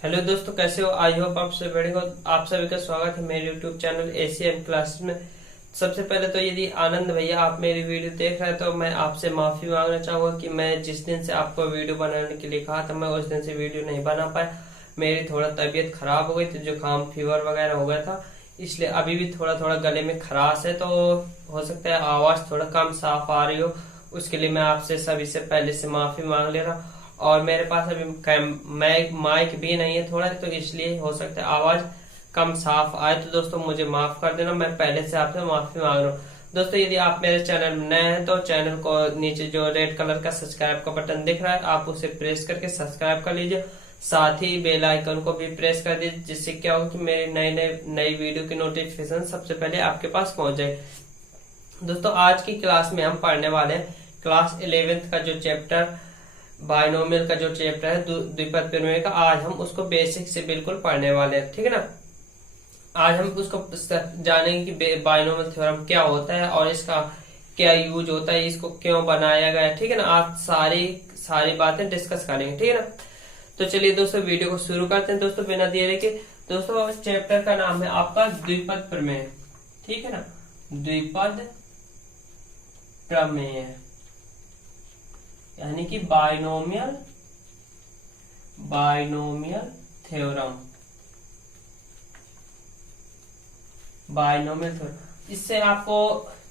Hello दोस्तों, कैसे हो? आई होप आप सभी बढ़िया हो। आप सभी का स्वागत है मेरे यूट्यूब चैनल एसीएम क्लासेस में। सबसे पहले तो यदि आनंद भैया आप मेरी वीडियो देख रहे हैं तो मैं आपसे माफी मांगना चाहूंगा कि मैं जिस दिन से आपको वीडियो बनाने के लिए कहा था मैं उस दिन से वीडियो नहीं बना पाया। मेरी थोड़ा तबीयत खराब हो गई थी, जुकाम फीवर वगैरह हो गया था, इसलिए अभी भी थोड़ा थोड़ा गले में खराश है, तो हो सकता है आवाज थोड़ा कम साफ आ रही हो। उसके लिए मैं आपसे सभी से पहले से माफी मांग ले रहा हूँ। और मेरे पास अभी माइक भी नहीं है थोड़ा, तो इसलिए हो सकता है आवाज कम साफ आए, तो दोस्तों मुझे माफ कर देना, मैं पहले से आपसे माफी मांग रहा हूँ। दोस्तों यदि आप मेरे चैनल में नए हैं तो चैनल को नीचे जो रेड कलर का सब्सक्राइब का बटन दिख रहा है आप उसे प्रेस करके सब्सक्राइब कर लीजिए। साथ ही बेल आइकन को भी प्रेस कर दीजिए, जिससे क्या हो कि मेरी नई वीडियो की नोटिफिकेशन सबसे पहले आपके पास पहुंच जाए। दोस्तों आज की क्लास में हम पढ़ने वाले हैं क्लास 11th का जो चैप्टर बायनोमियल का जो चैप्टर है द्विपद प्रमेय का। आज हम उसको बेसिक से बिल्कुल पढ़ने वाले हैं, ठीक है ना। आज हम उसको जानेंगे कि बायनोमियल थ्योरम क्या होता है और इसका क्या यूज होता है, इसको क्यों बनाया गया है, ठीक है ना। आज सारी सारी बातें डिस्कस करेंगे, ठीक है ना। तो चलिए दोस्तों वीडियो को शुरू करते हैं दोस्तों, बिना देरी के। दोस्तों चैप्टर का नाम है आपका द्विपद प्रमेय, ठीक है ना। द्विपद प्रमेय यानी कि बायनोमियल थ्योरम। बायनोमियल थ्योरम, इससे आपको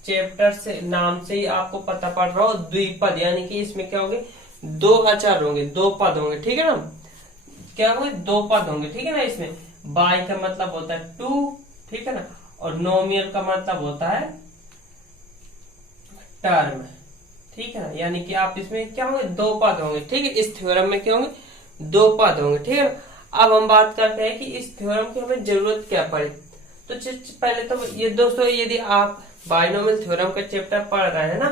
चैप्टर से नाम से ही आपको पता पड़ रहा हो द्विपद, यानी कि इसमें क्या होंगे, दो अचर होंगे, दो पद होंगे, ठीक है ना। क्या होंगे, दो पद होंगे, ठीक है ना। इसमें बाय का मतलब होता है टू, ठीक है ना, और नोमियल का मतलब होता है टर्म, ठीक है ना। यानी कि आप इसमें क्या होंगे, दो पद होंगे, ठीक है। इस थ्योरम में क्या होंगे, दो पद होंगे, ठीक है ना। अब हम बात करते हैं कि इस थ्योरम की हमें जरूरत क्या पड़े। तो पहले तो ये दोस्तों, यदि आप बायनोमियल थ्योरम का चैप्टर पढ़ रहे हैं ना,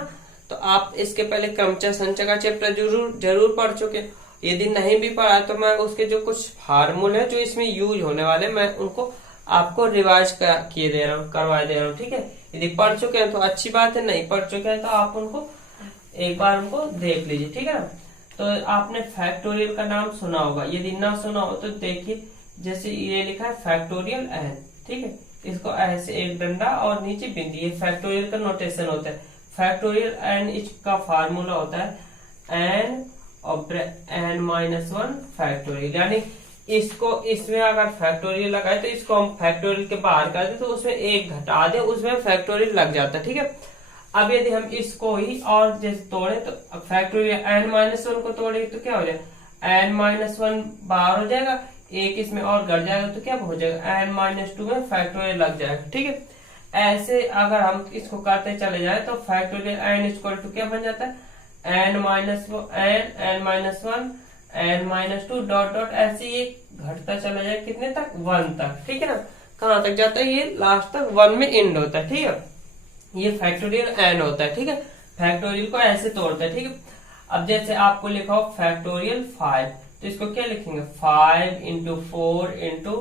तो आप इसके पहले क्रमचय संचय का चैप्टर जरूर पढ़ चुके। यदि नहीं भी पढ़ा तो मैं उसके जो कुछ फार्मूले हैं जो इसमें यूज होने वाले, मैं उनको आपको रिवाइज करवा दे रहा हूँ, ठीक है। यदि पढ़ चुके हैं तो अच्छी बात है, नहीं पढ़ चुके हैं तो आप उनको एक बार उनको देख लीजिए, ठीक है ना। तो आपने फैक्टोरियल का नाम सुना होगा, यदि ना सुना हो तो देखिए, जैसे ये लिखा है फैक्टोरियल एन, ठीक है। इसको ऐसे एक डंडा और नीचे बिंदी, ये फैक्टोरियल का नोटेशन होता है। फैक्टोरियल एन इसका फार्मूला होता है एन और एन माइनस वन फैक्टोरियल, यानी इसको इसमें अगर फैक्टोरियल लगाए तो इसको हम फैक्टोरियल के बाहर कर दे तो उसमें एक घटा दे, उसमें फैक्टोरियल लग जाता है, ठीक है। अब यदि हम इसको ही और जैसे तोड़े तो फैक्टोरियल एन माइनस वन को तोड़ेंगे तो क्या हो जाएगा, एन माइनस वन बाहर हो जाएगा, एक इसमें और घट जाएगा तो क्या हो जाएगा, एन माइनस टू में फैक्टोरियल लग जाएगा, ठीक है। ऐसे अगर हम इसको करते चले जाए तो फैक्टोरियल एन इक्वल टू क्या बन जाता है, n minus n minus one n minus two dot dot, ऐसे ये घटता चला जाए कितने तक, वन तक, ठीक है ना। कहां तक जाता है, ये लास्ट तक वन में एंड होता है, ठीक है। ये फैक्टोरियल एन होता है, ठीक है। फैक्टोरियल को ऐसे तोड़ता है, ठीक है। अब जैसे आपको लिखा हो फैक्टोरियल 5, तो इसको क्या लिखेंगे, 5 इंटू 4 इंटू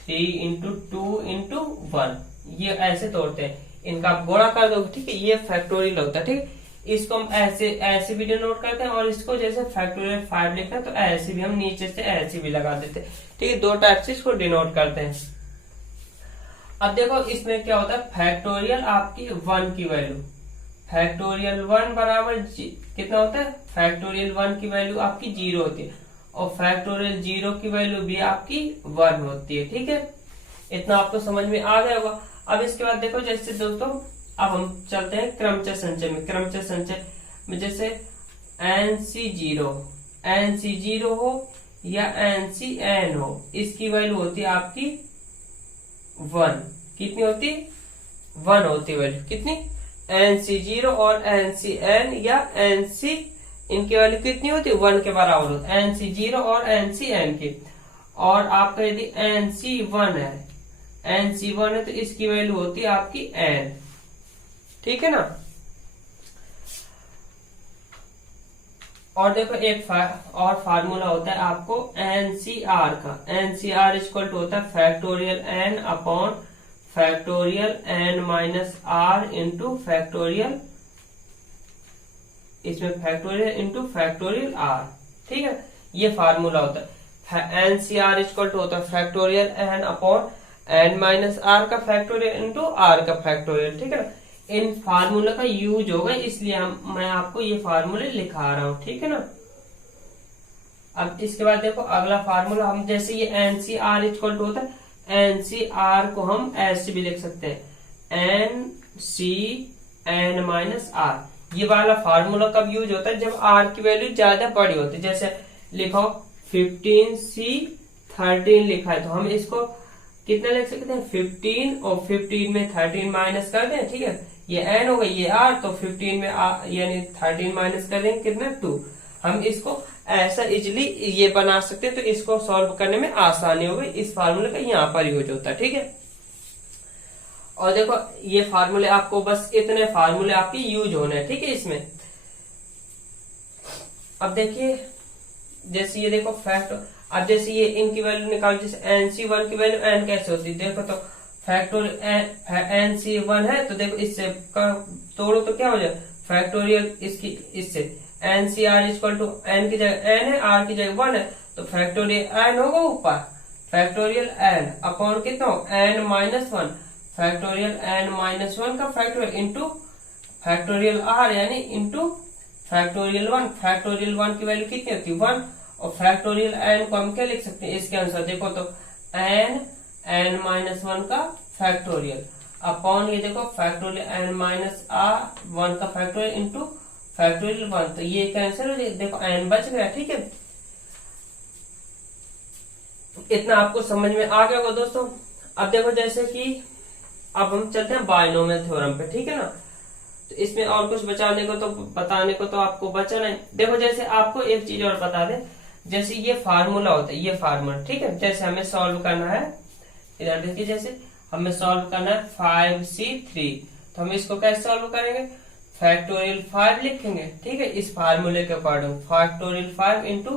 3 इंटू 2 इंटू 1, ये ऐसे तोड़ते हैं। इनका आप गुणा कर दो, ठीक है, ये फैक्टोरियल होता है, ठीक है। इसको हम ऐसे भी डिनोट करते हैं, और इसको जैसे फैक्टोरियल 5 लिखा है तो ऐसे भी हम नीचे से ऐसे भी लगा देते हैं, ठीक है। दो टाइप से इसको डिनोट करते हैं। अब देखो इसमें क्या होता है, फैक्टोरियल आपकी 1 की वैल्यू, फैक्टोरियल 1 बराबर कितना होता है, फैक्टोरियल 1 की वैल्यू आपकी 0 होती है, और फैक्टोरियल 0 की वैल्यू भी आपकी 1 होती है, ठीक है। इतना आपको समझ में आ गया होगा। अब इसके बाद देखो, जैसे दोस्तों अब हम चलते हैं क्रमचय संचय में। क्रमचय संचय में जैसे एन सी 0 हो या एन सी एन हो, इसकी वैल्यू होती है आपकी 1, कितनी होती, 1 होती है वैल्यू, कितनी, एन सी 0 और एन सी एन या एन सी, इनकी वैल्यू कितनी होती है, 1 के बराबर होती है, एन सी 0 और एन सी एन की। और आपका यदि एन सी 1 है, एन सी 1 है तो इसकी वैल्यू होती है आपकी एन, ठीक है ना। और देखो एक और फार्मूला होता है आपको एनसीआर का, एनसीआर इक्वल टू होता है factorial n upon factorial n minus r into factorial, इसमें फैक्टोरियल इंटू फैक्टोरियल आर, ठीक है। ये फार्मूला होता है। N c r equal to होता है factorial n upon n minus r का फैक्टोरियल इंटू आर का फैक्टोरियल, ठीक है ना। इन फार्मूला का यूज होगा, इसलिए मैं आपको ये फार्मूले लिखा रहा हूं, ठीक है ना। अब इसके बाद देखो अगला फार्मूला, हम जैसे ये n c r equal to होता है, एन सी आर को हम ऐसे भी लिख सकते हैं, n c n minus r. ये वाला फार्मूला कब यूज होता है, जब आर की वैल्यू ज्यादा बड़ी होती है। जैसे लिखो 15C13 लिखा है, तो हम इसको कितना लिख सकते हैं 15, और 15 में 13 माइनस कर दें, ठीक है, ये एन हो गई ये आर, तो 15 में यानी 13 माइनस कर देंगे कितना 2। हम इसको ऐसा इजिली ये बना सकते हैं, तो इसको सॉल्व करने में आसानी होगी। इस फार्मूले का यहाँ पर यूज होता है, ठीक है। और देखो ये फार्मूले आपको, बस इतने फार्मूले आपके यूज होने हैं, ठीक है इसमें। अब देखिए जैसे ये देखो फैक्ट, अब जैसे ये इनकी वैल्यू निकालो, जैसे NC1 की वैल्यू n कैसे होती है, देखो तो फैक्टोरियल NC1 है, तो देखो इससे तोड़ो तो क्या हो जाए फैक्टोरियल इसकी, इससे NCR इक्वल टू n की जगह n है, r की जगह 1 है, तो फैक्टोरियल n होगा ऊपर, फैक्टोरियल n अपॉन कितना n minus 1, factorial n minus 1 का फैक्टोरियल इंटू फैक्टोरियल r यानी इंटू फैक्टोरियल 1। फैक्टोरियल 1 की वैल्यू कितनी होती है 1, और फैक्टोरियल n को हम क्या लिख सकते हैं इसके आंसर, देखो तो n माइनस 1 का फैक्टोरियल अपॉन ये देखो फैक्टोरियल n माइनस 1 का फैक्टोरियल इंटू फैक्टोरियल 1, तो ये कैंसिल हो जाए, देखो n बच गया, ठीक है। इतना आपको समझ में आ गया होगा दोस्तों। अब देखो जैसे कि अब हम चलते हैं बायनोमियल थ्योरम पे, ठीक है ना। तो इसमें और कुछ बचाने को तो बताने को तो आपको बचा नहीं। देखो जैसे आपको एक चीज और बता दें, जैसे ये फार्मूला होता है, ये फार्मूला, ठीक है, जैसे हमें सॉल्व करना है, इधर देखिए जैसे हमें सॉल्व करना है 5C3, तो हम इसको कैसे सॉल्व करेंगे, फैक्टोरियल 5 लिखेंगे, ठीक है, इस फार्मूले के अकॉर्डिंग फैक्टोरियल 5 इंटू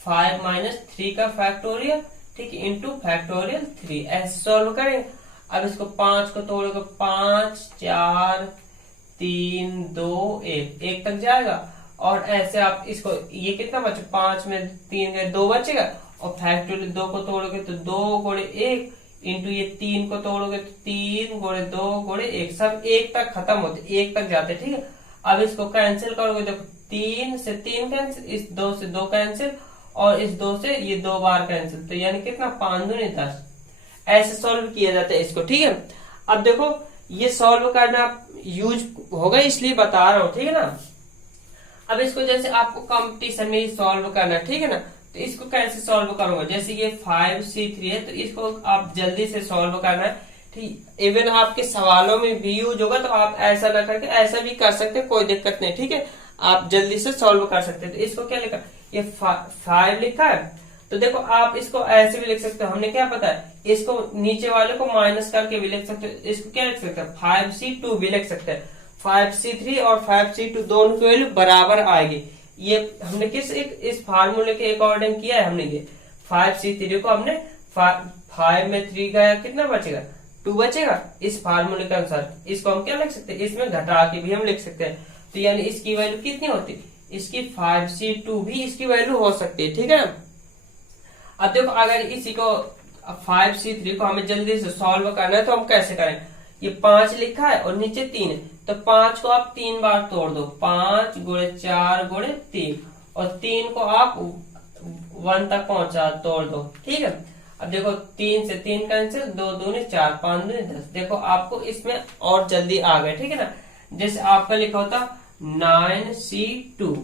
5 माइनस 3 का फैक्टोरियल, ठीक है, इंटू फैक्टोरियल 3, ऐसे सॉल्व करेंगे। अब इसको 5 को तोड़ोगे 5 4 3 2 1 तक जाएगा, और ऐसे आप इसको, ये कितना बचे 5 में 3 गए 2 बचेगा, और फैक्टोरियल 2 को तोड़ोगे तो 2 गुणे 1 इंटू ये 3 को तोड़ोगे तो 3 गुणे 2 गुणे 1, सब 1 तक खत्म होते, 1 तक जाते, ठीक है। अब इसको कैंसिल करोगे, देखो 3 से 3 कैंसिल, इस 2 से 2 कैंसिल, और इस 2 से ये 2 बार कैंसिल, तो यानी कितना 5 दूनी 10, ऐसे सॉल्व किया जाता है इसको, ठीक है। अब देखो ये सॉल्व करना यूज होगा इसलिए बता रहा हूं, ठीक है ना। अब इसको जैसे आपको कंपटीशन में सॉल्व करना है, ठीक है ना, तो इसको कैसे सॉल्व करूंगा, जैसे ये 5C3 है, तो इसको आप जल्दी से सॉल्व करना है, ठीक। इवन आपके सवालों में भी यूज होगा, तो आप ऐसा ना करके ऐसा भी कर सकते हैं, कोई दिक्कत नहीं, ठीक है, आप जल्दी से सॉल्व कर सकते हैं। तो इसको क्या लिखा, ये 5 लिखा है, तो देखो आप इसको ऐसे भी लिख सकते हो, हमने क्या पता है, इसको नीचे वाले को माइनस करके भी लिख सकते हो, इसको क्या लिख सकते हैं 5C2 भी लिख सकते हैं, 5C3 और 5C2 दोनों की वैल्यू बराबर आएगी। ये हमने किस इस फार्मूले के अकॉर्डिंग किया है, हमने ये 5C3 को हमने 5 में 3 गया कितना बचेगा 2 बचेगा, इस फार्मूले के अनुसार इसको हम क्या लिख सकते हैं, इसमें घटा के भी हम लिख सकते हैं, तो यानी इसकी वैल्यू कितनी होती है, इसकी 5C2 भी इसकी वैल्यू हो सकती है, ठीक है ना। अब देखो अगर इसी को 5C3 को हमें जल्दी से सॉल्व करना है, तो हम कैसे करें, ये 5 लिखा है और नीचे 3 है, तो 5 को आप 3 बार तोड़ दो, 5 गुणे 4 गुणे 3, और 3 को आप 1 तक पहुंचा तोड़ दो, ठीक है। अब देखो 3 से 3 कैंसिल, 2 दूनी 4 5 दूनी 10, देखो आपको इसमें और जल्दी आ गए, ठीक है ना। जैसे आपका लिखा होता 9C2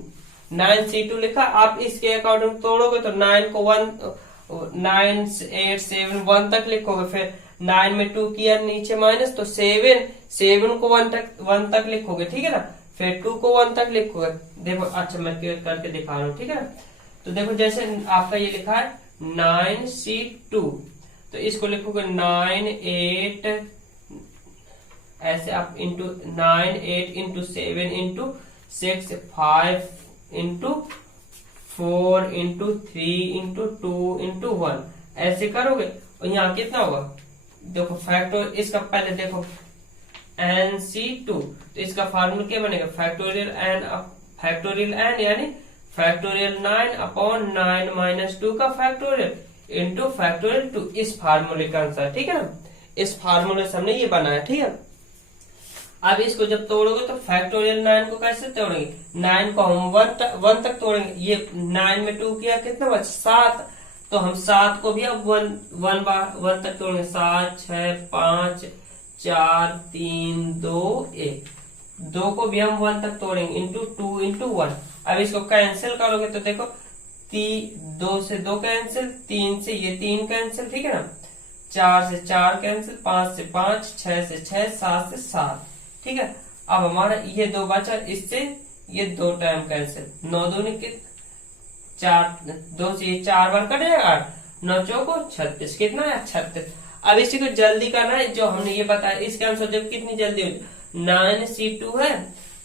लिखा, आप इसके अकॉर्डिंग तोड़ोगे तो 9 को 9 8 7 1 तक लिखोगे, फिर 9 में 2 किया नीचे माइनस, तो 7 को 1 तक लिखोगे, ठीक है ना, फिर 2 को 1 तक लिखोगे। देखो अच्छा मैं करके दिखा रहा हूँ, ठीक है ना। तो देखो जैसे आपका ये लिखा है 9C2, तो इसको लिखोगे 9 8 ऐसे आप into 9 8 into 7 into 6 5 into 4 into 3 into 2 into 1 ऐसे करोगे, और यहाँ कितना होगा, देखो फैक्टर इसका पहले देखो NC2, तो इसका फार्मूला क्या बनेगा, फैक्टोरियल n यानी फैक्टोरियल 9/9 -2 का फैक्टोरियल इंटू फैक्टोरियल 2, इस फार्मूले का आंसर, ठीक है ना। इस फार्मूले से हमने ये बनाया, ठीक है। अब इसको जब तोड़ोगे तो फैक्टोरियल 9 को कैसे तोड़ेंगे, 9 को हम 1 तक तोड़ेंगे, ये 9 में 2 किया कितना बचा 7, तो हम 7 को भी अब 1 तक तोड़ेंगे, 7 6 5 4 3 2 1, 2 को भी हम 1 तक तोड़ेंगे इंटू 2 इंटू 1। अब इसको कैंसिल करोगे तो देखो 2 से 2 कैंसिल, 3 से ये 3 कैंसिल, ठीक है ना, 4 से 4 कैंसिल, 5 से 5, 6 से 6, 7 से 7, ठीक है। अब हमारा ये 2 बचा, इससे ये 2 टाइम कैंसिल, 9 दूनी कितना 4, 2 से ये 4 बार कट जाएगा 8, 9 चौको 36, कितना है 36। अब इसी को जल्दी करना है, जो हमने ये बताया इसके आंसर जब कितनी जल्दी हो 9C2 है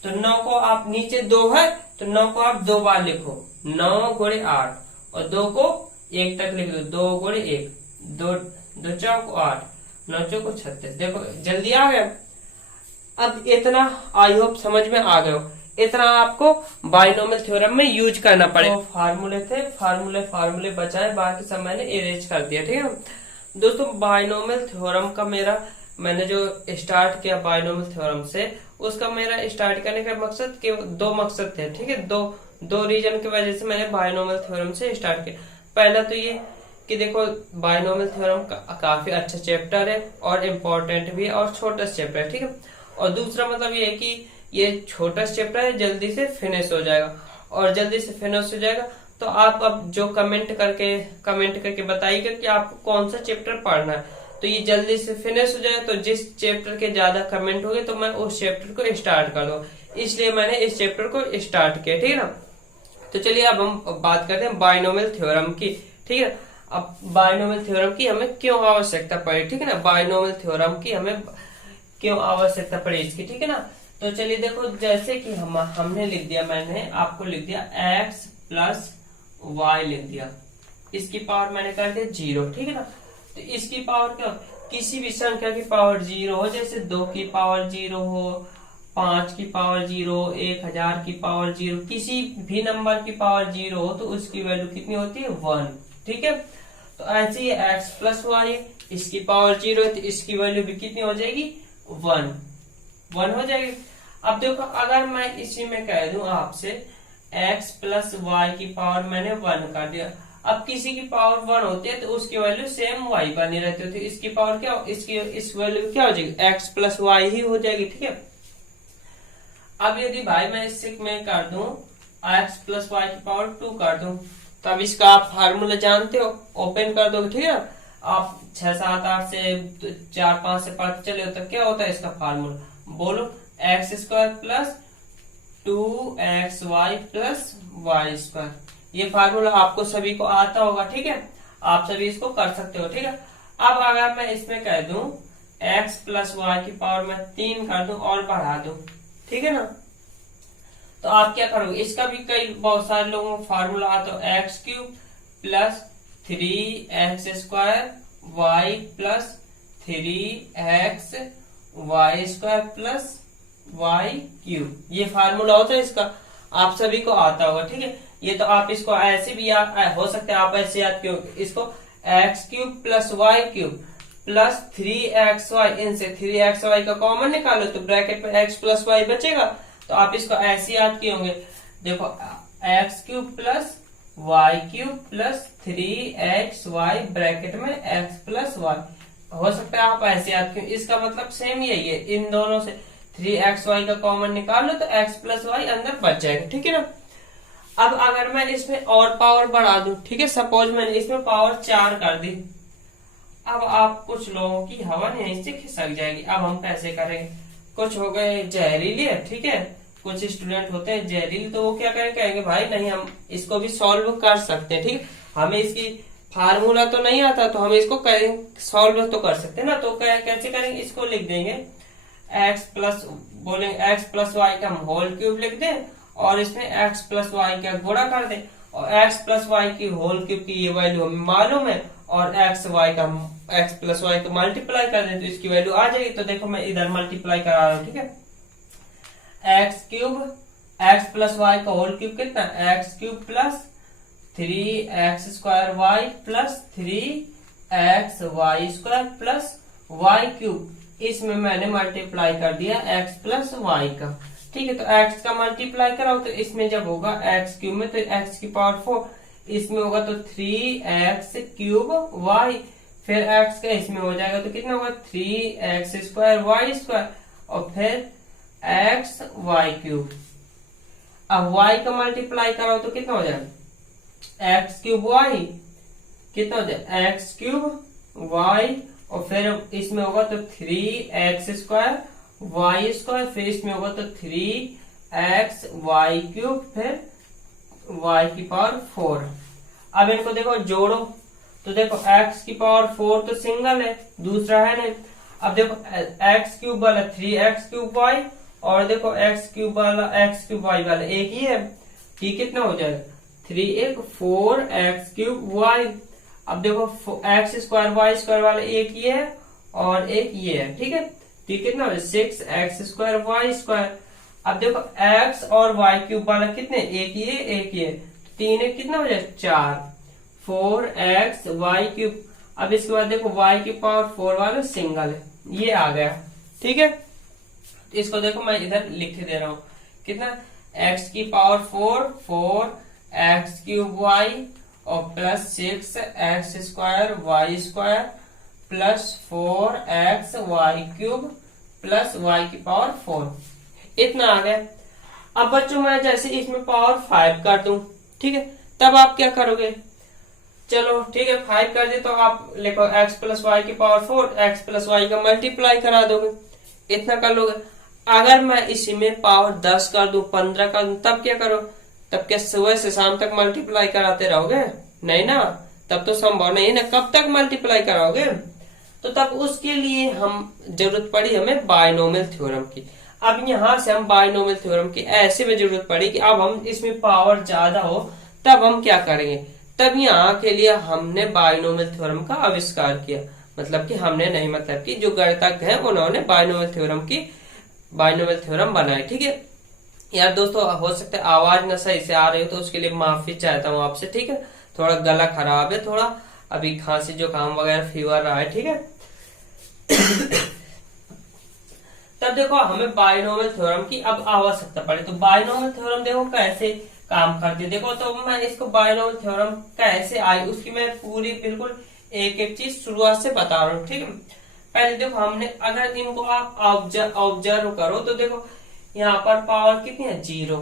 तो 9 को आप नीचे 2 है तो 9 को आप 2 बार लिखो, 9 गुणे 8 और 2 को 1 तक लिख दो, 2 गुणे 1, 2 चौको 8, 9 चौको 36। देखो जल्दी आ गया। अब इतना आई होप समझ में आ गए हो, इतना आपको बाइनोमियल थ्योरम में यूज करना पड़ेगा। तो फार्मूले थे, फार्मूले बचाए, बाकी सब मैंने इरेज कर दिया, ठीक है दोस्तों। बाइनोमियल थ्योरम का मैंने जो स्टार्ट किया बाइनोमियल थ्योरम से, उसका मेरा स्टार्ट करने का मकसद के 2 मकसद थे, ठीक है। दो रीजन की वजह से मैंने बाइनोमियल थ्योरम से स्टार्ट किया। पहला तो ये कि देखो बाइनोमियल थ्योरम काफी अच्छा चैप्टर है और इम्पोर्टेंट भी है और छोटा चैप्टर है, ठीक है। और दूसरा मतलब ये है कि ये छोटा चैप्टर है, जल्दी से फिनिश हो जाएगा, और जल्दी से फिनिश हो जाएगा तो आप अब जो कमेंट करके बताइएगा कि आपको कौन सा चैप्टर पढ़ना है, तो ये जल्दी से फिनिश हो जाएगा। तो जिस चैप्टर के ज्यादा कमेंट हो गए तो मैं उस चैप्टर को स्टार्ट कर दूं, इसलिए मैंने इस चैप्टर को स्टार्ट किया, ठीक है ना। तो चलिए अब हम बात करते हैं बाइनोमियल थ्योरम की, ठीक है। अब बाइनोमियल थ्योरम की हमें क्यों आवश्यकता पड़ी, ठीक है ना, बाइनोमियल थ्योरम की हमें क्यों आवश्यकता पड़ी इसकी, ठीक है ना। तो चलिए देखो, जैसे कि हमने लिख दिया, मैंने आपको लिख दिया x प्लस वाई लिख दिया, इसकी पावर मैंने कर दिया 0, ठीक है ना। तो इसकी पावर क्या, किसी भी संख्या की पावर 0 हो, जैसे 2 की पावर 0 हो, 5 की पावर 0, 1000 की पावर 0, किसी भी नंबर की पावर 0 हो तो उसकी वैल्यू कितनी होती है 1, ठीक है। तो ऐसे ही x प्लस वाई, इसकी पावर 0 है तो इसकी वैल्यू भी कितनी हो जाएगी 1 हो जाएगी। अब देखो अगर मैं इसी में कह दूं आपसे x प्लस वाई की पावर मैंने 1 कर दिया, अब किसी की पावर 1 होती है तो उसकी वैल्यू सेम y बनी रहती है, तो इसकी पावर क्या, इस वैल्यू क्या हो जाएगी x प्लस वाई ही हो जाएगी, ठीक है। अब यदि भाई मैं इससे मैं कर दूं x प्लस वाई की पावर 2 कर दूं, तब इसका आप फार्मूला जानते हो, ओपन कर दोगे, ठीक है। आप 6 7 8 से 4 5 से पता चले तो क्या होता है इसका फार्मूला, बोलो x² plus 2xy plus y²। ये फार्मूला आपको सभी को आता होगा, ठीक है, आप सभी इसको कर सकते हो, ठीक है। अब अगर मैं इसमें कह दूं x प्लस वाई की पावर मैं 3 कर दूं और बढ़ा दूं, ठीक है ना, तो आप क्या करोगे, इसका भी बहुत सारे लोगों को फार्मूला आता है, x³ plus 3x² y plus 3x y² plus y³, ये फार्मूला होता है इसका, आप सभी को आता होगा, ठीक है। ये तो आप इसको ऐसे भी हो सकता है, आप ऐसे याद क्यों, इसको x³ plus y³ plus 3xy, इनसे 3xy का कॉमन निकालो तो ब्रैकेट में x प्लस y बचेगा, तो आप इसको ऐसे याद किए होंगे, देखो x³ plus y³ plus 3xy bracket में x प्लस y, हो सकता है आप ऐसे याद क्यों, इसका मतलब सेम यही है, इन दोनों से 3xy का कॉमन निकाल लो तो x प्लस वाई अंदर बच जाएगा, ठीक है ना। अब अगर मैं इसमें और पावर बढ़ा दूं, ठीक है, सपोज मैंने इसमें पावर 4 कर दी, अब आप कुछ लोगों की हवा यहीं से खिसक जाएगी। अब हम कैसे करेंगे, कुछ हो गए जहरीली है, ठीक है, कुछ स्टूडेंट होते हैं जहरीली, तो वो क्या कहेंगे भाई नहीं हम इसको भी सॉल्व कर सकते हैं, ठीक है, हमें इसकी फार्मूला तो नहीं आता तो हम इसको सॉल्व तो कर सकते हैं ना। तो कैसे करेंगे, इसको लिख देंगे x प्लस, बोलेंगे x प्लस वाई का हम होल क्यूब लिख दें और इसमें x प्लस वाई का गुणा कर दें, और x प्लस वाई की होल क्यूब की ये वैल्यू हमें मालूम है, और x प्लस वाई को मल्टीप्लाई कर दें तो इसकी वैल्यू आ जाएगी। तो देखो मैं इधर मल्टीप्लाई करा रहा हूँ, ठीक है, x³ एक्स प्लस वाई का होल क्यूब कितना, x cube plus 3x² y plus 3x y square plus y cube. इसमें मैंने मल्टीप्लाई कर दिया x प्लस वाई का, ठीक है। तो x का मल्टीप्लाई कराओ तो इसमें जब होगा x क्यूब में तो x की पावर 4, इसमें होगा तो 3x क्यूब y, फिर x का इसमें हो जाएगा तो कितना होगा 3x² वाई स्क्वायर और फिर x वाई क्यूब। अब y का मल्टीप्लाई कराओ तो कितना हो जाएगा x क्यूब y, कितना हो जाए x क्यूब y और फिर इसमें होगा तो 3x² वाई स्क्वायर, फिर इसमें होगा तो 3x वाई क्यूब, फिर y की पावर 4। अब इनको देखो जोड़ो तो देखो x की पावर 4 तो सिंगल है, दूसरा है नहीं। अब देखो x क्यूब वाला 3x क्यूब y और देखो x क्यूब वाला x क्यूब y वाला एक ही है, ये कितना हो जाएगा 3 4x क्यूब y। अब देखो x² y स्क्वायर वाला एक ये है और एक ये है, ठीक है। तो ये कितना हो जाए 6x² y स्क्वायर। अब देखो x और y क्यूब वाला कितने, एक ये, तीन एक कितना हो जाए 4 4x y क्यूब। अब इसके बाद देखो y की पावर 4 वाला सिंगल है, ये आ गया, ठीक है। तो इसको देखो मैं इधर लिख दे रहा हूं, कितना x की पावर 4 x³ y और plus 6x² y square plus 4x y cube plus y की पावर 4, इतना आ गया। अब बच्चों मैं जैसे इसमें पावर 5 कर दूं, ठीक है, तब आप क्या करोगे, चलो ठीक है 5 कर दे तो आप लिखो x प्लस वाई की पावर 4, x प्लस वाई का मल्टीप्लाई करा दोगे, इतना कर लोगे। अगर मैं इसी में पावर 10 कर दूं, 15 कर दूं, तब क्या करो, तब क्या सुबह से शाम तक मल्टीप्लाई कराते रहोगे, नहीं ना, तब तो संभव नहीं ना, कब तक मल्टीप्लाई कराओगे। तो तब उसके लिए हम जरूरत पड़ी हमें बायनोमियल थ्योरम की। अब यहां से हम बायनोमियल थ्योरम की ऐसे में जरूरत पड़ी कि अब हम इसमें पावर ज्यादा हो तब हम क्या करेंगे, तब यहाँ के लिए हमने बायनोमियल थ्योरम का आविष्कार किया, मतलब कि हमने नहीं, मतलब कि जो गणितज्ञ हैं उन्होंने बायनोमियल थ्योरम बनाई, ठीक है। यार दोस्तों हो सकता है आवाज न सही से आ रही हो तो उसके लिए माफी चाहता हूँ आपसे, ठीक है। थोड़ा गला खराब है, थोड़ा अभी खांसी जुकाम वगैरह फीवर रहा है, ठीक है। तब देखो हमें बायनोमियल थ्योरम की अब आवश्यकता पड़े, तो बायनोमियल थ्योरम देखो कैसे काम करती है। देखो तो मैं इसको बायनोमियल थ्योरम कैसे आई उसकी मैं पूरी बिल्कुल एक एक चीज शुरुआत से बता रहा हूँ, ठीक है। पहले देखो हमने, अगर इनको आप ऑब्जर्व करो तो देखो यहाँ पर पावर कितनी है 0,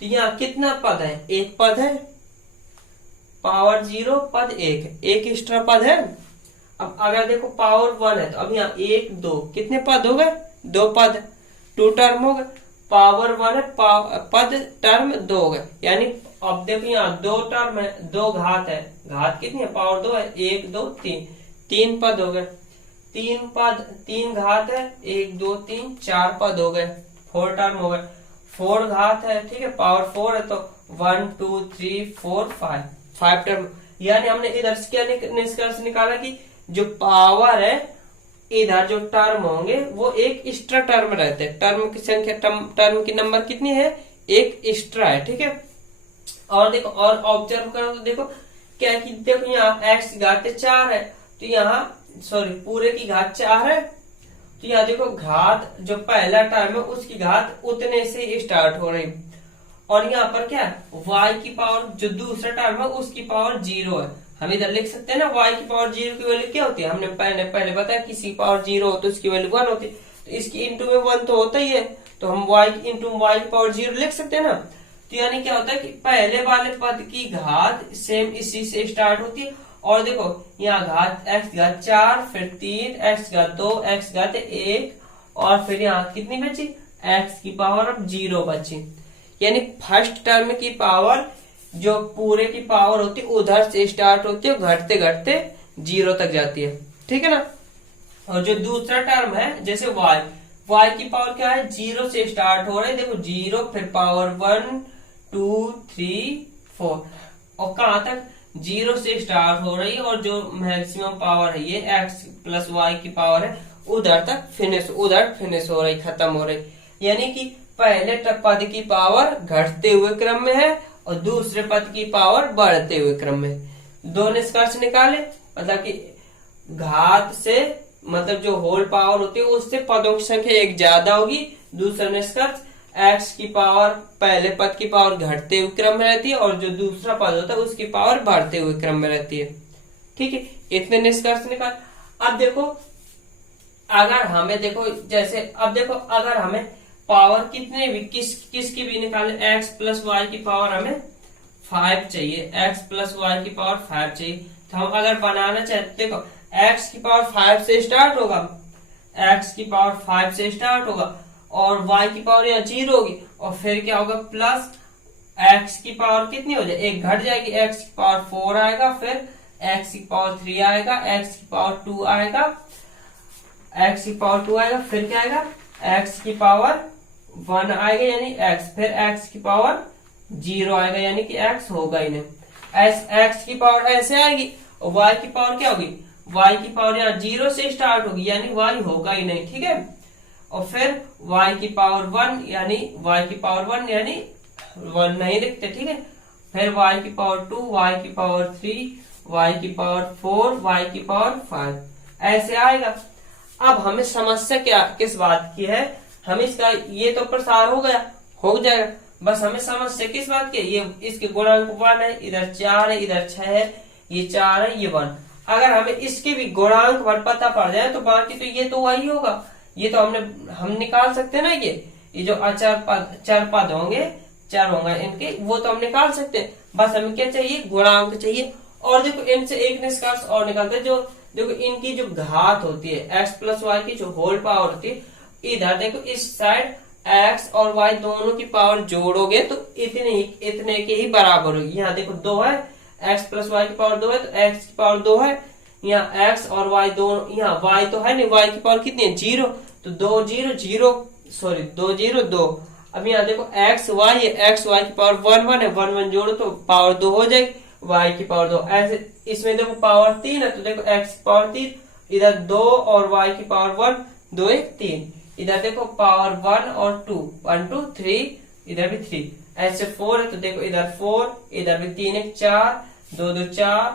तो यहाँ कितना पद है, एक पद है, पावर 0 पद एक एक्स्ट्रा पद है। अब अगर देखो पावर 1 है तो अब यहाँ 1 2 कितने पद हो गए, 2 पद, 2 टर्म हो गए। पावर 1 है, पद टर्म 2 हो गए, यानी अब देखो यहाँ 2 टर्म है, 2 घात है, घात कितनी है पावर 2 है, 1 2 3, 3 पद हो गए, 3 पद 3 घात है, 1 2 3 4 पद हो गए, 4 टर्म हो गए, 4 घात है, ठीक है, पावर 4 है तो 1 2 3 4 5 टर्म। यानी हमने इधर से क्या निष्कर्ष निकाला कि जो पावर है इधर जो टर्म होंगे वो एक एक्स्ट्रा टर्म रहते हैं, टर्म की संख्या टर्म की नंबर कितनी है, एक एक्स्ट्रा है, ठीक है। और देखो और ऑब्जर्व करो तो देखो क्या है कि देखो यहाँ x की घात 4 है तो यहाँ सॉरी पूरे की घात 4 है, तो यहाँ देखो घात जो पहला टर्म है उसकी घात उतने से स्टार्ट हो रही, और यहाँ पर क्या है y की पावर जो दूसरा टर्म है उसकी पावर 0 है। हम इधर लिख सकते हैं ना y की पावर 0 की वैल्यू क्या होती है, हमने पहले बताया किसी की पावर 0 हो तो उसकी वैल्यू 1 होती है, तो इसकी इंटू में 1 तो होता ही है, तो हम y इंटू y की पावर 0 लिख सकते हैं ना। तो यानी क्या होता है कि पहले वाले पद की घात सेम इसी से स्टार्ट होती है, और देखो यहाँ घात x घात 4 फिर 3 x घात 2 x घात 1 और फिर यहाँ कितनी बची x की पावर अब 0 बची, यानी फर्स्ट टर्म की पावर जो पूरे की पावर होती है उधर से स्टार्ट होती है, घटते घटते 0 तक जाती है, ठीक है ना। और जो दूसरा टर्म है जैसे y की पावर क्या है 0 से स्टार्ट हो रहा है, देखो 0 फिर पावर 1 2 3 4 और कहां तक 0 से स्टार्ट हो रही है, और जो मैक्सिमम पावर है ये x प्लस y की पावर है उधर फिनिश हो रही, खत्म हो रही, यानी कि पहले पद की पावर घटते हुए क्रम में है और दूसरे पद की पावर बढ़ते हुए क्रम में। दो निष्कर्ष निकाले, मतलब कि घात से मतलब जो होल पावर होती है उससे पदों की संख्या एक ज्यादा होगी। दूसरा निष्कर्ष x की पावर पहले पद की पावर घटते हुए क्रम में रहती है और जो दूसरा पद होता है उसकी पावर बढ़ते हुए क्रम में रहती है। ठीक है, इतने निष्कर्ष निकाल। अब देखो अगर हमें देखो जैसे अब देखो अगर हमें पावर कितने भी किसकी भी निकाले, x प्लस वाई की पावर हमें 5 चाहिए, x प्लस वाई की पावर 5 चाहिए। तो हम अगर बनाना चाहते देखो x की पावर 5 से स्टार्ट होगा, x की पावर 5 से स्टार्ट होगा और y की पावर यहाँ 0 होगी और फिर क्या होगा प्लस x की पावर कितनी हो जाए, एक घट जाएगी, x की पावर 4 आएगा, फिर x की पावर 3 आएगा, x की पावर 2 आएगा, x की पावर 2 आएगा, फिर क्या आएगा x की पावर 1 आएगा यानी x, फिर x की पावर 0 आएगा यानी कि x होगा ही नहीं। x की पावर ऐसे आएगी और y की पावर क्या होगी, y की पावर यहाँ 0 से स्टार्ट होगी यानी y होगा ही नहीं। ठीक है, और फिर y की पावर 1 यानी y की पावर 1 यानी 1 नहीं लिखते। ठीक है, फिर y की पावर 2, y की पावर 3, y की पावर 4, y की पावर 5 ऐसे आएगा। अब हमें समस्या क्या किस बात की है, हम इसका ये तो प्रसार हो जाएगा, बस हमें समस्या किस बात की, ये इसके गुणांक 1 है, इधर 4 है, इधर 6 है, ये 4 है, ये 1। अगर हमें इसके भी गुणांक भर पता पड़ जाए तो बाकी तो ये तो वही होगा, ये तो हम निकाल सकते हैं ना। ये जो चर पद होंगे, चर होंगे इनके, वो तो हम निकाल सकते हैं। बस हमें क्या चाहिए, गुणांक चाहिए। और देखो इनसे एक निष्कर्ष और निकालते हैं, जो देखो इनकी जो घात होती है x प्लस वाई की जो होल पावर होती है, इधर देखो इस साइड x और y दोनों की पावर जोड़ोगे तो इतने के ही बराबर होगी। यहाँ देखो 2 है, x प्लस वाई की पावर 2 है तो x की पावर 2 है, यहाँ x और y दोनों, यहाँ y तो है नहीं, y की पावर कितनी है 0, तो 2 0 0 सॉरी 2 0 2। अब यहाँ देखो x y है, x y की पावर 1 1 है, 1 1 जोड़ो तो पावर 2 हो जाएगी, y की पावर 2 ऐसे। इसमें देखो पावर 3 है तो देखो x की पावर 3, इधर 2 और y की पावर 1, 2 1 3, इधर देखो पावर 1 और 2, 1 2 3, इधर भी 3, ऐसे 4 है तो देखो इधर 4, इधर भी 3 1 4, 2 2 4,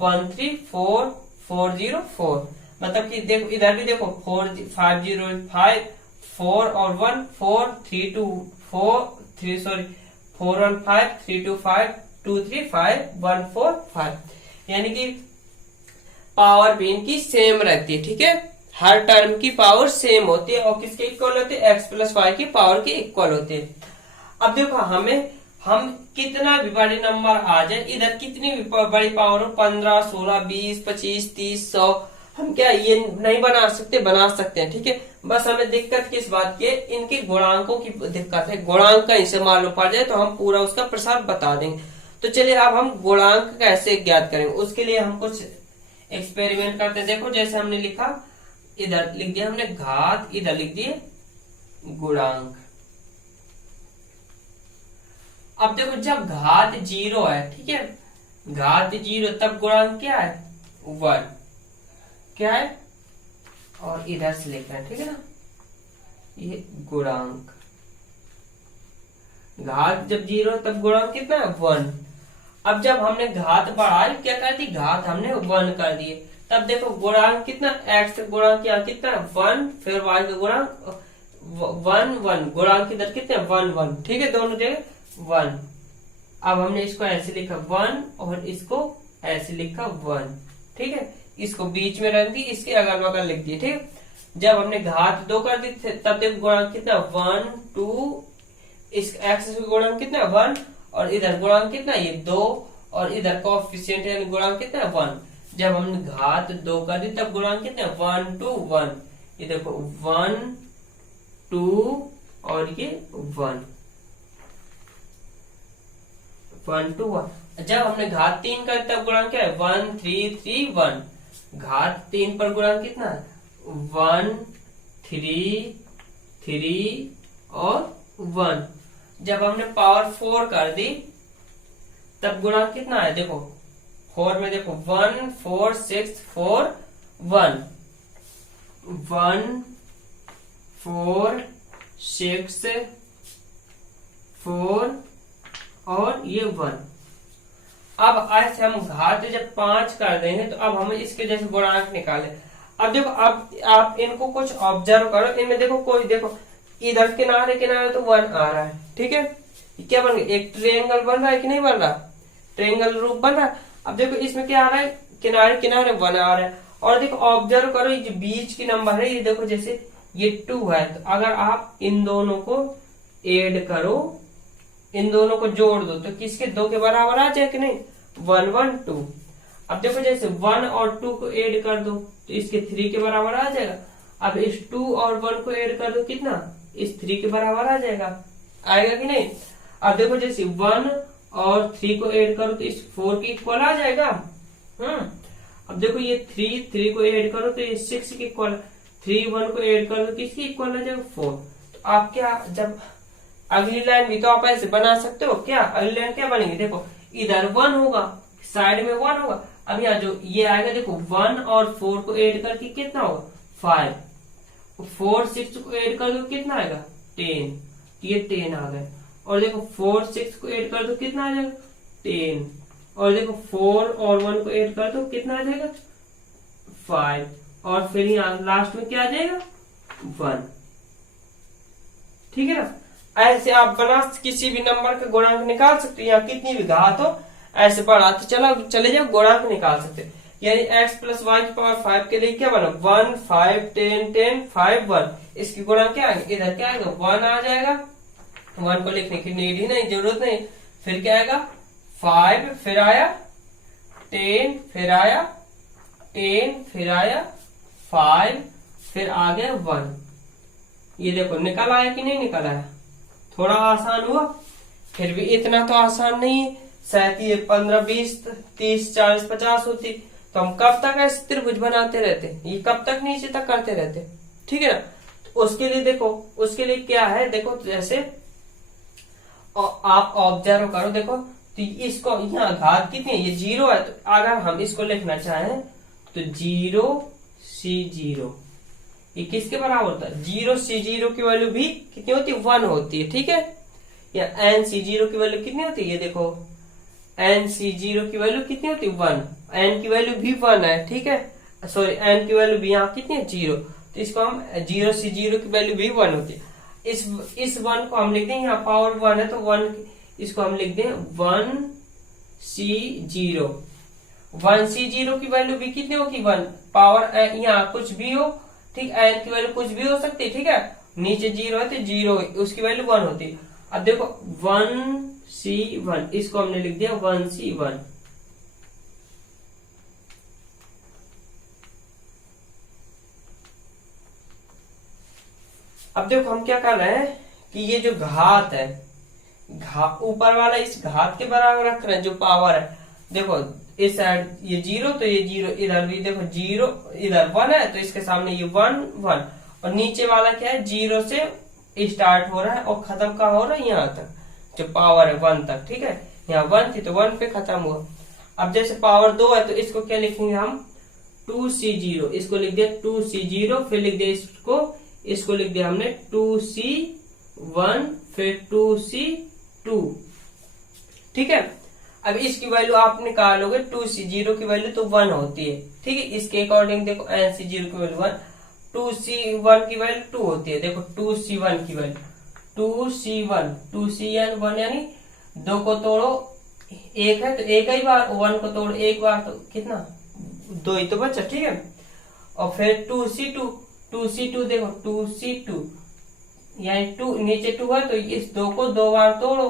1 3 4 4 0 4। मतलब कि देखो इधर भी देखो 4 5 0 5 4 और 1 4 3 2 4 3 सॉरी 4 1 5 3 2 5 2 3 5 1 4 5, यानी कि पावर भी इनकी सेम रहती है। ठीक है, हर टर्म की पावर सेम होती है और किसके इक्वल होती है, एक्स प्लस वाई की पावर के इक्वल होती है। अब देखो हम कितना भी बड़े नंबर आ जाए, इधर कितनी भी बड़ी पावर हो, 15 16 20 25 30 100, हम क्या ये नहीं बना सकते, बना सकते हैं। ठीक है, बस हमें दिक्कत किस बात की है, इनके गुणांकों की दिक्कत है। गुणांक का इसे मालूम पड़ जाए तो हम पूरा उसका प्रसार बता देंगे। तो चलिए अब हम गुणांक कैसे ज्ञात करेंगे, उसके लिए हम कुछ एक्सपेरिमेंट करते हैं। देखो जैसे हमने लिखा, इधर लिख दिया हमने घात, इधर लिख दिए गुणांक। अब देखो जब घात 0 है, ठीक है, घात 0 तब गुणांक क्या है 1, क्या है, और इधर से लिख रहे हैं, ठीक है ना, ये गुणांक। घात जब 0 तब गुणांक कितना है 1। अब जब हमने घात बढ़ाई, क्या कर दी, घात हमने 1 कर दिए, तब देखो गुणांक कितना, x गुणांक यहाँ कितना 1, फिर y का गुणांक 1 1, गुणांक इधर कितने 1 1, ठीक है, दोनों जगह 1। अब हमने इसको ऐसे लिखा 1 और इसको ऐसे लिखा 1, ठीक है, इसको बीच में रख दी, इसके अगल बगल लिख दिए। ठीक है, जब हमने घात 2 कर दी तब देखो गुणांक कितना 1 2, इस x गुणांक कितना 1 और इधर गुणांक कितना ये 2 और इधर कोएफिशिएंट यानी गुणांक कितना 1। जब हमने घात 2 कर दी तब गुणांक कितने 1 2 1, ये देखो 1 2 और ये 1 1 2 1। जब हमने घात 3 कर तब गुणांक क्या है 1 3 3 1, घात 3 पर गुणांक कितना है 1 3 3 और 1। जब हमने पावर 4 कर दी तब गुणांक कितना है, देखो 4 में देखो 1 4 6 4 1 1 4 6 4 और ये 1। अब ऐसे हम घात जब 5 कर देंगे तो अब हम इसके जैसे गुणांक निकाले। अब देखो, अब आप इनको कुछ ऑब्जर्व करो, इनमें देखो कोई, देखो इधर किनारे किनारे तो 1 आ रहा है, ठीक है, क्या बन गया, एक ट्रायंगल बन रहा है कि नहीं बन रहा, ट्रायंगल रूप बन रहा है। अब देखो इसमें क्या आ रहा है, किनारे किनारे 1 आ रहा है। और देखो ऑब्जर्व करो, ये जो बीच की नंबर है, ये देखो जैसे ये 2 है, तो अगर आप इन दोनों को ऐड करो, इन दोनों को जोड़ दो, तो किसके 2 के बराबर आ जाए कि नहीं, 1 1 2। अब देखो जैसे 1 और 2 को ऐड कर दो तो इसके 3 के बराबर आ जाएगा। अब इस 2 और 1 को ऐड कर दो, कितना, इस 3 के बराबर आ जाएगा, आएगा कि नहीं। अब देखो जैसे 1 और 3 को ऐड करो तो इस 4 के इक्वल आ जाएगा। अब देखो ये 3 को ऐड करो तो ये 6 के इक्वल, 3 1 को ऐड करो तो किसकी इक्वल आ जाएगा, 4। तो आप क्या, जब अगली लाइन भी तो आप ऐसे बना सकते हो क्या, अगली लाइन क्या बनेगी, देखो इधर 1 होगा, साइड में 1 होगा। अब यहाँ जो ये आएगा, देखो 1 और 4 को ऐड करके कितना होगा, 5। 4 6 को ऐड कर दो कितना आएगा, 10, ये 10 आ गए। और देखो 4 6 को ऐड कर दो कितना आ जाएगा, 10। और देखो 4 और 1 को ऐड कर दो कितना आ जाएगा, 5। और फिर यहाँ लास्ट में क्या आ जाएगा, 1। ठीक है ना। ऐसे आप बना किसी भी नंबर का गुणांक निकाल सकते हो, या कितनी भी घात हो ऐसे बढ़ाते चले जाओ, गुणांक निकाल सकते हो। यानी x प्लस वाई की पावर 5 के लिए क्या बना, 1 5 10 10 5 1। इसकी गुणांक क्या आएगा, इधर क्या आएगा, 1 आ जाएगा, 1 को लिखने की नीड ही नहीं, जरूरत नहीं। फिर क्या आएगा, 5, फिर आया 10, फिर आया 10, फिर आया 5, फिर आ गया 1। ये देखो निकल आया कि नहीं निकल आया, थोड़ा आसान हुआ, फिर भी इतना तो आसान नहीं है। शायद ये 15 20 30 40 50 होती तो हम कब तक ऐसे त्रिभुज बनाते रहते, ये कब तक नीचे तक करते रहते, ठीक है ना। तो उसके लिए देखो, उसके लिए क्या है, देखो जैसे आप ऑब्जर्व करो, देखो तो इसको यहाँ घात कितनी है, ये 0 है, तो अगर हम इसको लिखना चाहें तो 0 C0 ये किसके बराबर होता है, 0 C0 की वैल्यू भी कितनी होती है, 1 होती है, ठीक है। या n C0 की वैल्यू कितनी होती है, ये देखो n C0 की वैल्यू कितनी होती है, 1। n की वैल्यू भी 1 है, ठीक है, सॉरी n की वैल्यू भी यहाँ कितनी है, 0। तो इसको हम 0 C0 की वैल्यू भी 1 होती है। इस 1 को हम लिख दें, यहाँ पावर 1 है तो 1, इसको हम लिख दें 1 C0। 1 C0 की वैल्यू भी कितनी होगी, 1, पावर यहाँ कुछ भी हो, ठीक, n की वैल्यू कुछ भी हो सकती है, ठीक है, नीचे 0 है तो 0 उसकी वैल्यू 1 होती है। अब देखो 1C1, इसको हमने लिख दिया 1C1। अब देखो हम क्या कर रहे हैं कि ये जो घात है, ऊपर वाला इस घात के बराबर रख रहे हैं, जो पावर है, देखो इस साइड ये 0 तो ये 0, इधर भी देखो 0, इधर 1 है तो इसके सामने ये 1 1। और नीचे वाला क्या है, 0 से स्टार्ट हो रहा है और खत्म कहाँ हो रहा है, यहाँ तक जो पावर है 1 तक, ठीक है। यहाँ 1 थी तो 1 पे खत्म हुआ। अब जैसे पावर 2 है तो इसको क्या लिखेंगे हम, 2C0, इसको लिख दिया 2C0, फिर लिख दिया इसको लिख दिया हमने 2C1, फिर 2C2, ठीक है। अब इसकी वैल्यू आप निकालोगे, 2C0 की वैल्यू तो 1 होती है, ठीक है, इसके अकॉर्डिंग देखो nC0 की वैल्यू 1, 2C1 की वैल्यू 2 होती है, देखो 2C1 की वैल्यू 2C1 2C1 यानी 2 को तोड़ो 1 है तो एक ही बार, 1 को तोड़ो एक बार तो कितना, 2 ही तो बचा, ठीक है। और फिर 2C2 देखो 2C2 यानी 2 नीचे 2 है तो इस 2 को 2 बार तोड़ो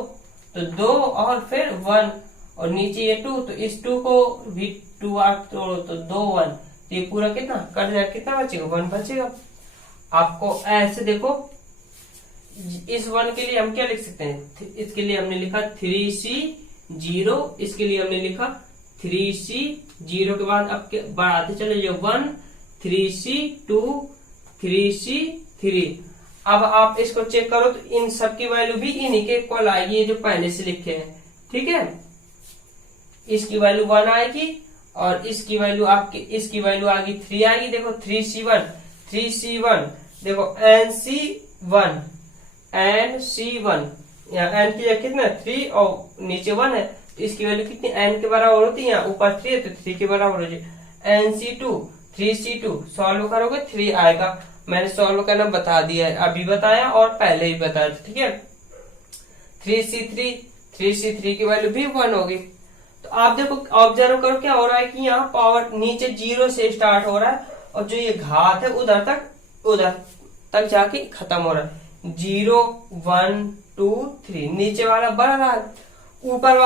तो 2 और फिर 1, और नीचे ये 2 तो इस 2 को भी 2 बार तोड़ो तो 2 1, तो ये पूरा कितना कट जाएगा, कितना बचेगा, 1 बचेगा। आपको ऐसे देखो, इस 1 के लिए हम क्या लिख सकते हैं, इसके लिए हमने लिखा 3C0, इसके लिए हमने लिखा 3C0 के बाद अब बढ़ाते चले जो 1 3C2 3C3। अब आप इसको चेक करो तो इन सब की वैल्यू भी इन्हीं के इक्वल आएगी, जो पहले से लिखे हैं, ठीक है। इसकी वैल्यू 1 आएगी और इसकी वैल्यू आपकी, इसकी वैल्यू आएगी 3 आएगी, देखो 3C1 देखो NC1 यहाँ एन की जगह कितना 3 और नीचे 1 है, तो इसकी वैल्यू कितनी एन के बराबर होती है, यहाँ ऊपर 3 है तो 3 के बराबर हो जाए। NC2 3C2 सॉल्व करोगे 3 आएगा। मैंने सॉल्व करना बता दिया है, अभी बताया और पहले ही बताया, ठीक है। 3C3 की वैल्यू भी 1 होगी। तो आप देखो ऑब्जर्व करो क्या हो रहा है कि यहाँ पावर नीचे 0 से स्टार्ट हो रहा है और जो ये घात है उधर तक जाके खत्म हो रहा है। 0 1 2 3 नीचे वाला बढ़ रहा है, ऊपर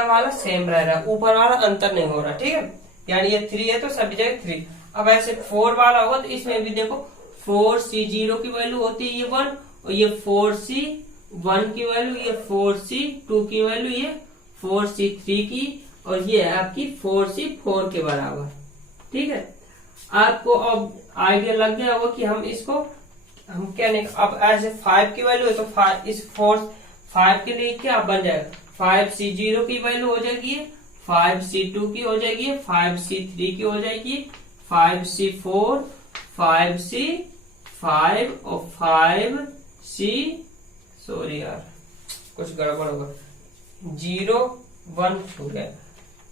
वाला सेम रह रहा है, ऊपर वाला अंतर नहीं हो रहा, ठीक है। यानी ये 3 है तो सभी जगह 3। अब ऐसे 4 वाला होगा तो इसमें भी देखो 4C0 की वैल्यू होती है ये 1 और ये 4C1 की वैल्यू, ये 4C2 की वैल्यू, ये 4C3 की और ये है आपकी 4C4 के बराबर, ठीक है। आपको अब आइडिया लग गया होगा कि हम क्या नहीं, अब ऐसे 5 की वैल्यू है तो 5 के लिए क्या बन जाएगा, 5C0 की वैल्यू हो जाएगी, 5C2 की हो जाएगी, 5C3 की हो जाएगी, 5C4, 5C5 और 5C, सॉरी यार कुछ गड़बड़ होगा, 0 1 हो गया,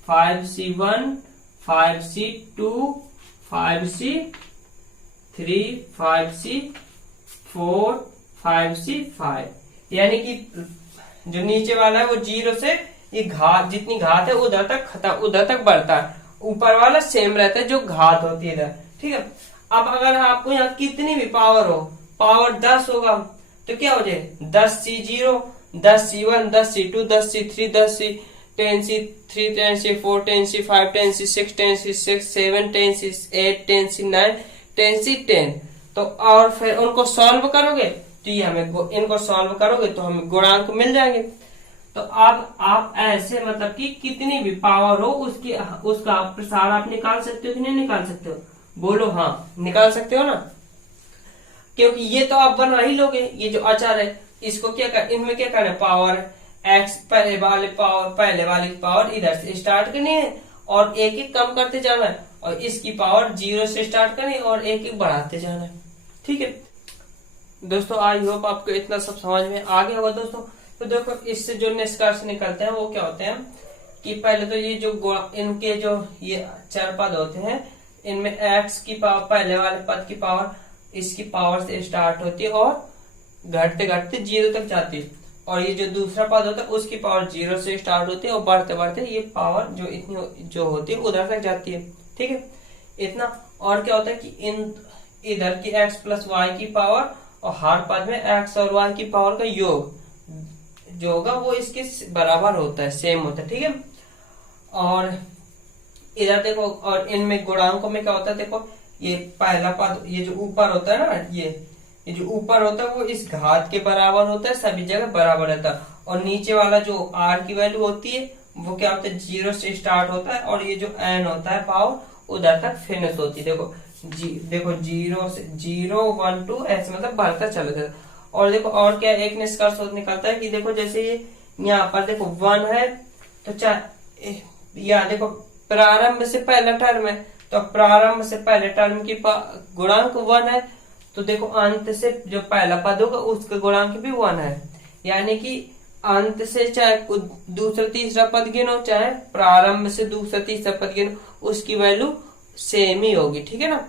5C1, 5C2, 5C3, 5C4, 5C5। यानी कि जो नीचे वाला है वो 0 से ये घात, जितनी घात है उधर तक बढ़ता है, ऊपर वाला सेम रहता है जो घात होती है इधर, ठीक है। अब अगर आपको यहाँ कितनी भी पावर हो, पावर 10 होगा तो क्या हो जाए 10C0, 10C1, 10C2, 10C3, 10C, 10C3, 10C4, 10C5, 10C6, 10C6, 7, 10C8, 10C9, 10C10। तो और फिर उनको सॉल्व करोगे तो ये इनको सॉल्व करोगे तो हमें गुणांक मिल जाएंगे। तो अब आप ऐसे मतलब कि कितनी भी पावर हो उसका प्रसार आप निकाल सकते हो कि नहीं निकाल सकते हो, बोलो हाँ निकाल सकते हो ना, क्योंकि ये तो आप बना ही लोगे। ये जो अचर है इसको इनमें क्या करना है, पावर x पहले वाली पावर इधर से स्टार्ट करनी है और एक एक कम करते जाना है और इसकी पावर 0 से स्टार्ट करनी है और एक एक बढ़ाते जाना है, ठीक है दोस्तों। आई होप आपको इतना सब समझ में आ गया होगा दोस्तों। तो देखो इससे जो निष्कर्ष निकलते हैं वो क्या होते हैं कि पहले तो ये जो इनके जो ये चार पद होते हैं इनमें x की पावर, पहले वाले पद की पावर इसकी पावर से स्टार्ट होती है और घटते घटते 0 तक जाती है, और ये जो दूसरा पद होता है उसकी पावर 0 से स्टार्ट होती है और बढ़ते बढ़ते ये पावर जो इतनी जो होती है उधर तक जाती है, ठीक है इतना। और क्या होता है कि इधर की x प्लस वाई की पावर और हर पद में x और y की पावर का योग जो होगा वो इसके बराबर होता है, सेम होता है, ठीक है। और इधर देखो, और इनमें गुणांकों में क्या होता है, देखो ये पहला पद ये जो ऊपर होता है ना, ये जो ऊपर होता है वो इस घात के बराबर होता है, सभी जगह बराबर रहता है। और नीचे वाला जो r की वैल्यू होती है वो क्या होता है 0 से स्टार्ट होता है और ये जो n होता है पावर उधर तक फिनिश होती है। देखो 0 1 2 ऐसे मतलब बढ़ता चला जाता है। और देखो और क्या एक निष्कर्ष निकलता है कि देखो जैसे ये यहाँ पर देखो 1 है तो यहाँ देखो प्रारंभ से पहला टर्म है तो प्रारंभ से पहले टर्म की गुणांक 1 है, तो देखो अंत से जो पहला पद होगा उसका गुणांक भी 1 है। यानी कि अंत से चाहे दूसरा तीसरा पद गिनो चाहे प्रारंभ से दूसरा तीसरा पद गिनो उसकी वैल्यू सेम ही होगी, ठीक है ना,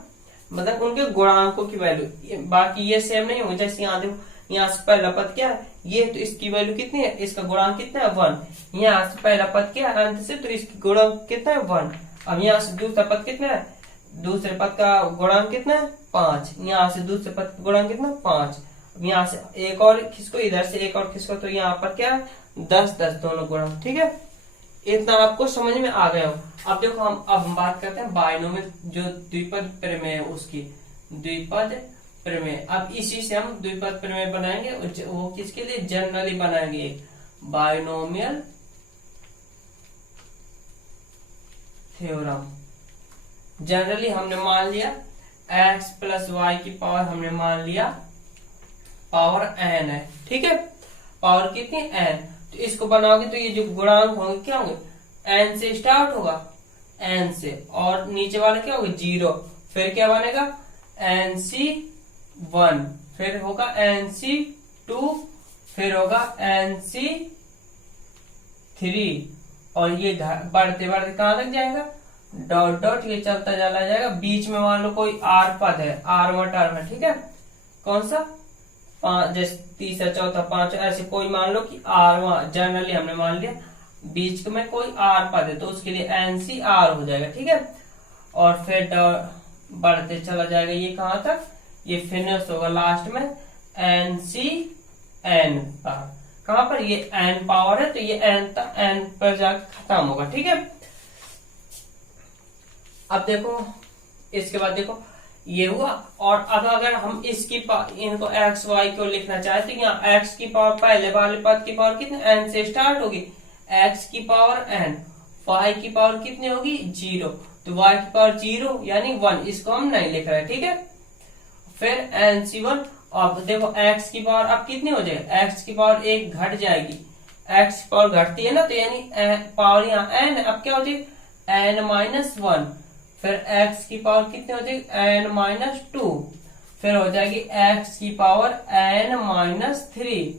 मतलब उनके गुणांकों की वैल्यू। बाकी ये सेम नहीं होगी, जैसे यहाँ देखो यहाँ से पहला पद क्या है ये, तो इसकी वैल्यू कितनी है, इसका गुणांक कितना है 1। यहाँ से पहला पद क्या है अंत से, तो इसकी गुणांक कितना है 1। अब यहाँ से दूसरा पद कितना है, दूसरे पद का गुणांक कितना है 5। यहाँ से दूसरे पद का गुणांक कितना 5। अब यहाँ से एक और खिसको, इधर से एक और खिसको, तो यहाँ पर क्या है 10 10 दोनों गुणांक, ठीक है। इतना आपको समझ में आ गया हो। अब देखो हम बात करते हैं बायनोमियल जो द्विपद प्रमेय है उसकी, द्विपद प्रमेय। अब इसी से हम द्विपद प्रमेय बनाएंगे, वो किसके लिए, जनरली बनाएंगे बायनोमियल थ्योरम। जनरली हमने मान लिया x प्लस वाई की पावर हमने मान लिया पावर n है, ठीक है, पावर कितनी n। तो इसको बनाओगे तो ये जो गुणांक होंगे क्या होंगे n से स्टार्ट होगा, n से, और नीचे वाला क्या होगा 0, फिर क्या बनेगा NC1, फिर होगा NC2, फिर होगा NC3 और ये बढ़ते बढ़ते कहां तक जाएगा, डॉट डॉट ये चलता चला जाएगा। बीच में मान लो कोई R पद है, R1 टर्म है, ठीक है, कौन सा 5, जैसे तीसरा चौथा पांच, ऐसे कोई मान लो कि R1 जनरली हमने मान लिया बीच में कोई R पद है तो उसके लिए NCR हो जाएगा, ठीक है। और फिर बढ़ते चला जाएगा ये कहां तक, ये फिनिश होगा लास्ट में NCN पर। कहां पर, ये N पावर है तो ये N पर जाकर खत्म होगा, ठीक है। अब देखो इसके बाद देखो ये हुआ। और अब अगर हम इसकी इनको x y को लिखना चाहते तो यहाँ x की पावर पहले वाले पद की पावर कितने n से स्टार्ट होगी, x की पावर n, y की पावर कितनी होगी 0, तो y की पावर 0 यानी 1, इसको हम नहीं लिख रहे, ठीक है। फिर NC1, अब देखो x की पावर अब कितनी हो जाएगी, x की पावर 1 घट जाएगी, x की पावर घटती है ना तो यानी पावर यहाँ n, अब क्या हो जाएगी n-1, फिर x की पावर कितनी हो जाएगी n-2, फिर हो जाएगी x की पावर n-3,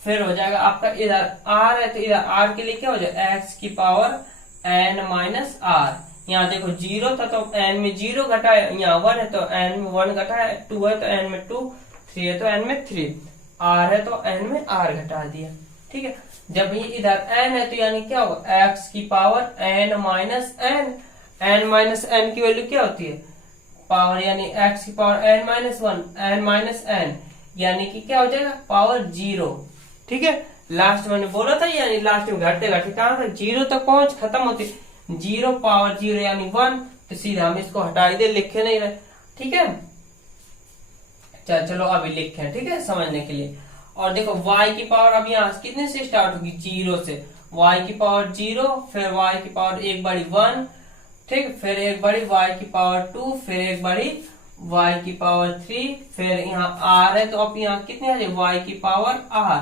फिर हो जाएगा आपका इधर r है तो इधर r के लिए क्या हो जाएगा x की पावर n-r। यहाँ देखो 0 था तो n में 0 घटा है, यहाँ 1 है तो n में 1 घटा है, 2 है तो n में 2, 3 है तो n में 3, r है तो n में r घटा दिया, ठीक है। जब ये इधर n है तो यानी क्या होगा x की पावर n-n, n-n की वैल्यू क्या होती है पावर, यानी x की पावर n-1, n-n यानी कि क्या हो जाएगा पावर 0, ठीक है। लास्ट मैंने बोला था यानी लास्ट में घटते घटते कहां तक 0 तक पहुंच खत्म होती, 0 पावर 0 यानी 1, तो सीधा हम इसको हटा ही दे, लिखे नहीं रहे, ठीक है। चलो अभी लिखे, ठीक है, समझने के लिए। और देखो y की पावर अब यहाँ कितने से स्टार्ट होगी 0 से, y की पावर 0, फिर y की पावर एक बड़ी 1, ठीक, फिर एक बड़ी y की पावर 2, फिर एक बड़ी y की पावर 3, फिर यहाँ r है तो अब यहाँ कितने आ जाए y की पावर r,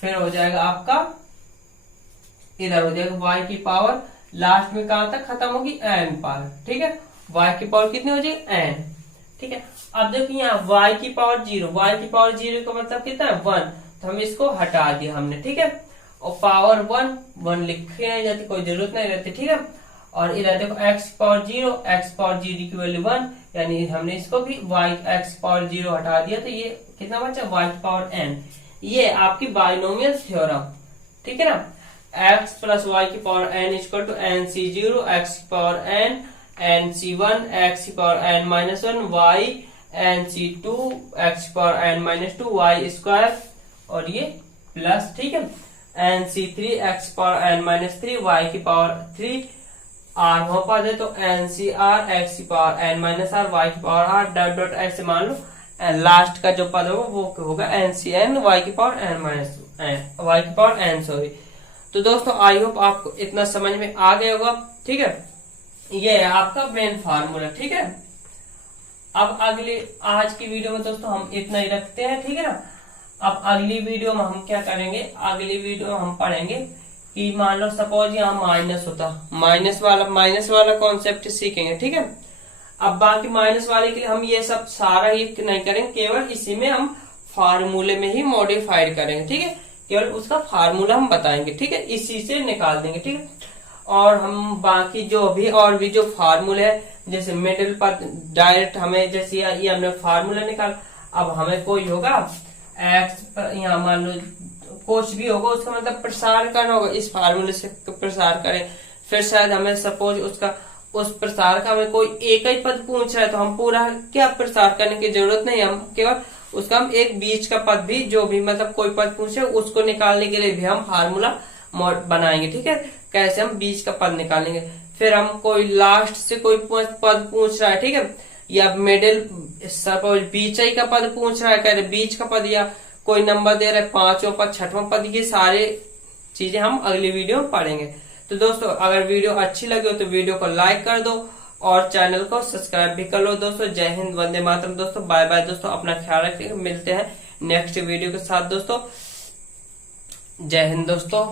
फिर हो जाएगा आपका इधर हो जाएगा y की पावर लास्ट में कहां तक खत्म होगी n पर, ठीक है। y की पावर कितनी हो जाएगी n, ठीक है। अब देखो यहाँ y की पावर 0, y की पावर 0 का मतलब कितना है 1, तो हम इसको हटा दिया हमने, ठीक है। और पावर 1 लिखे नहीं जाती, कोई जरूरत नहीं रहती, ठीक है। और इधर देखो x की पावर 0, x पावर 0 की वैल्यू 1, यानी हमने इसको भी x पावर 0 हटा दिया तो ये कितना बचा y की पावर n। ये आपकी बाइनोमियल थ्योरम, ठीक है ना। x प्लस y की power n equal to NC0, x की पावर n, NC1, x की power n-1, y NC2, x की पावर n-2, y स्क्वायर और ये प्लस, ठीक है, NC3, x की पावर n-3, y की पावर 3, r वहां पद है तो NCR, x की पावर n-r, y की पावर r, डॉट डॉट ऐसे मान लो, लास्ट का जो पद होगा वो होगा NCN, y की पावर y की पावर n, सॉरी। तो दोस्तों आई होप आपको इतना समझ में आ गया होगा, ठीक है। ये है आपका मेन फार्मूला, ठीक है। अब अगली आज की वीडियो में दोस्तों हम इतना ही रखते हैं, ठीक है ना। अब अगली वीडियो में हम क्या करेंगे, अगली वीडियो में हम पढ़ेंगे कि मान लो सपोज यहाँ माइनस होता, माइनस वाला कॉन्सेप्ट सीखेंगे, ठीक है। अब बाकी माइनस वाले के लिए हम ये सब सारा ये नहीं करेंगे, केवल इसी में हम फार्मूले में ही मॉडिफाइड करेंगे, ठीक है। केवल उसका फार्मूला हम बताएंगे, ठीक है, इसी से निकाल देंगे, ठीक है। और हम बाकी जो भी और भी जो फार्मूले है, जैसे मिडिल पर डायरेक्ट हमें जैसे ये हमने फार्मूला निकाल, अब हमें कोई होगा x यहाँ मान लो कुछ भी होगा उसका मतलब प्रसार करना होगा, इस फार्मूले से प्रसार करें, फिर शायद हमें सपोज उसका उस प्रसार का हमें कोई एक ही पद पूछ रहा है तो हम पूरा क्या प्रसार करने की जरूरत नहीं, हम केवल उसका हम एक बीच का पद भी जो भी मतलब कोई पद पूछे उसको निकालने के लिए भी हम फार्मूला बनाएंगे, ठीक है। कैसे हम बीच का पद निकालेंगे, फिर हम कोई लास्ट से कोई पद पूछ रहा है, ठीक है, या मिडिल सपोज बीच ही का पद पूछ रहा है, कह रहे बीच का पद, या कोई नंबर दे रहा है 5वां पद 6वां पद, ये सारे चीजें हम अगली वीडियो में पढ़ेंगे। तो दोस्तों अगर वीडियो अच्छी लगी हो तो वीडियो को लाइक कर दो और चैनल को सब्सक्राइब भी कर लो दोस्तों। जय हिंद, वंदे मातरम दोस्तों, बाय बाय दोस्तों, अपना ख्याल रखिए, मिलते हैं नेक्स्ट वीडियो के साथ दोस्तों। जय हिंद दोस्तों।